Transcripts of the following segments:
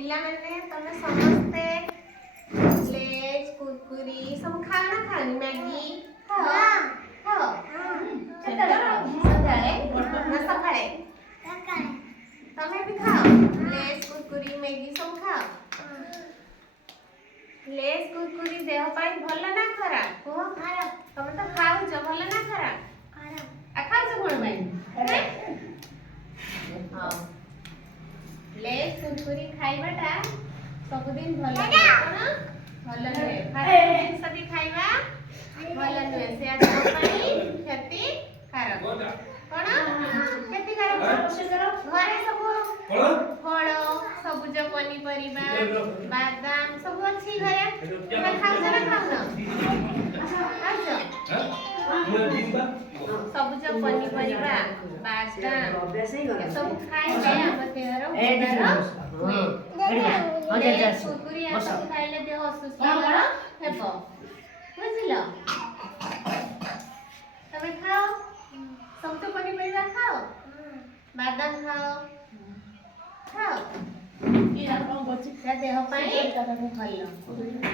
पिला मैंने तमे समस्ते लेज कुरकुरी सब खाना खानी मैगी खाओ खाओ सकाळे ना सकाळे तमे भी खाओ लेज कुरकुरी मैगी सब खाओ लेज कुरकुरी देह पाई भल ना खराब कुह तमे तो खाओ भल ना खराब खाओ कोन भाई हां लेज कुरकुरी खाइबाटा सबुदिन भल कोन भल नुहे फास्ट भी खाइबा भल नुहे से देह पाई क्षति कारक कोन क्षति कारक घरे सब फल सबुज पनीपरिबा बादाम सब अच्छी घरे तुम खाउछ ना खाउन खाउछ सबुज पनीपरिबा बादाम सब खाइले हम देहर कुरकुरी सब खाइले देह असुस्थ हेबो बुझिलो तमे खाओ सबुज पनीपरिबा खाओ बादाम खाओ खाओ देह पाई भल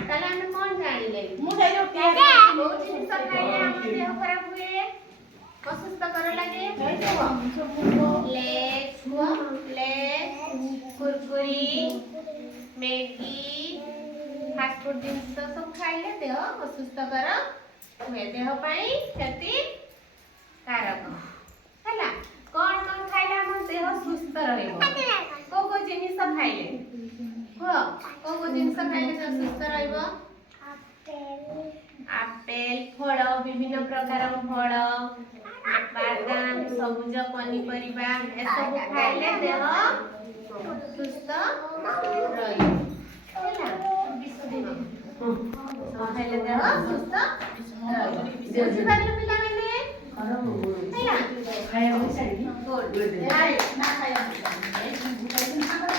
ताले हम कोन जानिले बहुत जिनिस खाइले हम देह खराब हुए असुस्थ कर लागे लेज कुरकुरी मैगी फास्ट फूड जिनिस सब खाइले देह असुस्थ कर हुए देह पाई क्षति कारक हैला कोन कोन खाइले हम देह सुस्थ रहइबो को जिनिस खाइले को जिनिस खाइले देह सुस्थ रहइबो आपेल फल विभिन्न प्रकार फल बादाम सबुज पनीपरिबा ए सब खाइले देह सुस्थ रही हैला खाइले देह सुस्थ बुझि पारले पिला मैंने हैला खाया होई साडी गुड ना खाया